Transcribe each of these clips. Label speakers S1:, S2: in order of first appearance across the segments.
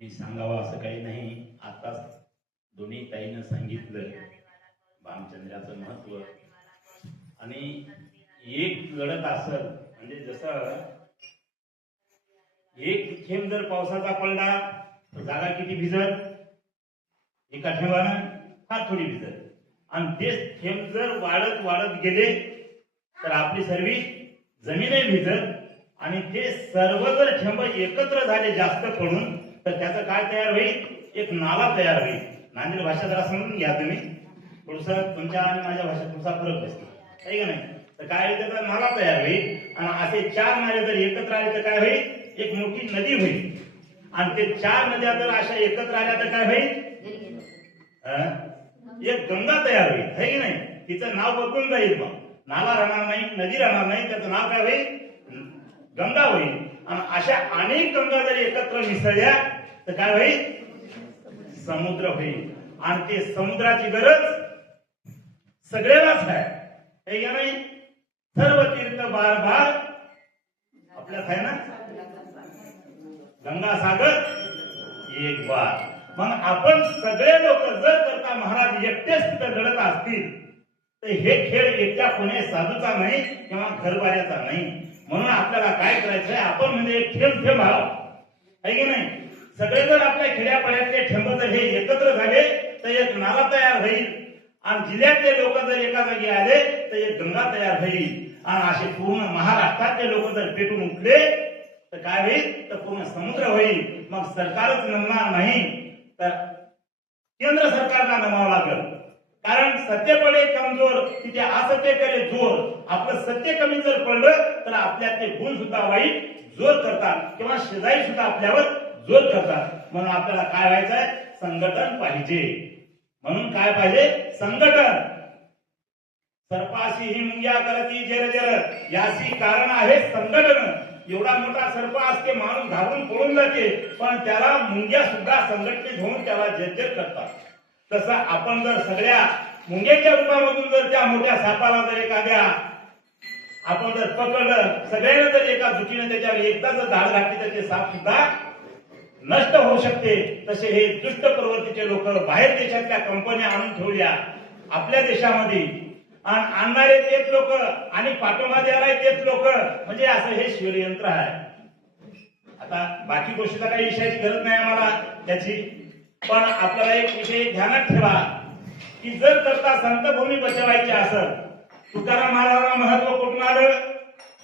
S1: मी सांगावं असं काही नाही. आताच दोन्ही ताईनं सांगितलं भामचंद्राचं महत्त्व आणि एक लढत असल म्हणजे जसं एक थेंब जर पावसाचा पडला तर जागा किती भिजत एका थेंबानं फार थोडी भिजत आणि तेच थेंब जर वाढत वाढत गेले तर आपली सर्विस जमीनही भिजत आणि ते सर्व जर थेंब एकत्र झाले जास्त पडून तर त्याचं काय तयार होईल? एक नाला तयार होईल. नांदेड भाषा जरा समजून घ्या तुम्ही. थोडस तुमच्या आणि माझ्या भाषेत थोडासा फरक असतो आहे का नाही? तर काय होईल त्याचा नाला तयार होईल. आणि असे चार नाले जर एकत्र आले तर काय होईल? एक मोठी नदी होईल. आणि ते चार नद्या जर अशा एकत्र आल्या तर काय होईल? एक गंगा तयार होईल. है की नाही? तिचं नाव बदलून जाईल मग नाला राहणार नाही नदी राहणार नाही. त्याचं नाव काय होईल? गंगा होईल. आणि अशा अनेक गंगा जरी एकत्र मिसळल्या तर काय होईल? समुद्र होईल. आणि ते समुद्राची गरज सगळ्यालाच आहे. हे का नाही सर्व तीर्थ बार बार आपल्यात आहे ना? गंगा सागर एक बार. मग आपण सगळे लोक जर करता महाराज एकटेच तिथं लढत असतील तर हे खेळ एकट्या कोणी साधूचा नाही किंवा घरवाऱ्याचा नाही. म्हणून आपल्याला काय करायचंय? आपण म्हणजे एक थेंब थेंब आहे की नाही? सगळे जर आपल्या खेड्यापाड्यातले ठेंब जर हे एकत्र झाले तर एक नाला तयार होईल. आणि जिल्ह्यातले लोक जर एका जागी आले तर एक गंगा तयार होईल. आणि असे पूर्ण महाराष्ट्रातले लोक जर पेटून उठले तर काय होईल? तर पूर्ण समुद्र होईल. मग सरकारच नमणार नाही. तर केंद्र सरकारला नमावं लागलं. कारण सत्य पडे कमजोर तिथे असत्य करे जोर. आपलं सत्य कमी जर पडलं तर आपल्यातले गुण सुद्धा वाईट जोर करतात. किंवा शेजारी सुद्धा आपल्यावर जोर करतात. म्हणून आपल्याला काय व्हायचंय संघटन पाहिजे. म्हणून काय पाहिजे? संघटन. सर्पाशी ही मुंग्या करती जर जर. याची कारण आहे संघटन. एवढा मोठा सर्प असते माणूस घालून पळून जाते. पण त्याला मुंग्या सुद्धा संघटनेत होऊन त्याला जर्जर करतात. तसं आपण जर सगळ्या मुंग्याच्या रूपामधून जर त्या मोठ्या सापाला जर एखाद्या आपण जर पकडलं सगळ्यांना जर एका जुटीने त्याच्यावर एकदा जर धाड घातली तर ते साप सुद्धा नष्ट होऊ शकते. तसे हे दुष्ट प्रवृत्तीचे लोक बाहेर देशातल्या कंपन्या आणून ठेवल्या आपल्या देशामध्ये. आणि आणणारे तेच लोक आणि पाठोबा द्यायला तेच लोक म्हणजे असं हे षडयंत्र आहे. आता बाकी गोष्टीचा काही विषयाची गरज नाही आम्हाला. त्याची पण आपल्याला एक विषय ध्यानात ठेवा की जर करता संतभूमी बचवायची असेल तुकाराम महाराजांना महत्त्व कुठून आलं?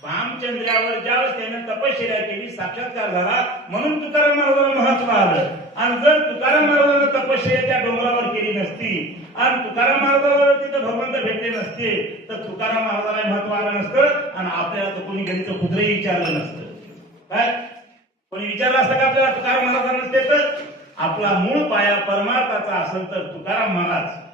S1: भामचंद्रावर ज्यावेळेस त्याने तपश्चर्या केली साक्षात्कार झाला म्हणून तुकाराम महाराजांना महत्त्व आलं. आणि जर तुकाराम महाराजांना तपश्चर्या त्या डोंगरावर केली नसती आणि तुकाराम महाराजांना तिथं भगवंत भेटले नसते तर तुकाराम महाराजाला महत्त्व आलं नसतं आणि आपल्याला तर कोणी गणित कुत्रही विचारलं नसतं. काय? कोणी विचारलं असतं का आपल्याला तुकाराम महाराजांना नसते तर? आपला मूळ पाया परमार्थाचा असेल तर तुकाराम महाराज.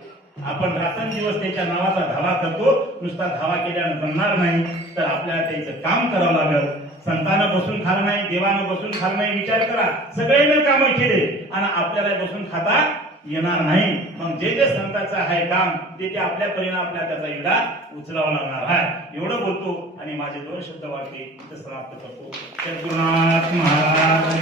S1: आपण रात्रंदिवस त्याच्या नावाचा धावा करतो नुसता धावा केल्यानं जमणार नाही तर आपल्याला त्याचं काम करावं लागेल. संतानं बसून खाल नाही देवानं बसून खाल नाही विचार करा. सगळ्यांनी कामं केले आणि आपल्याला बसून खाता येणार नाही. मग जे जे संताचं आहे काम ते ते आपल्या परिणाम आपल्या त्याचा इडा उचलावा लागणार आहे. एवढं बोलतो आणि माझे दोन शब्द वाटते इथं समाप्त करतो. महाराज.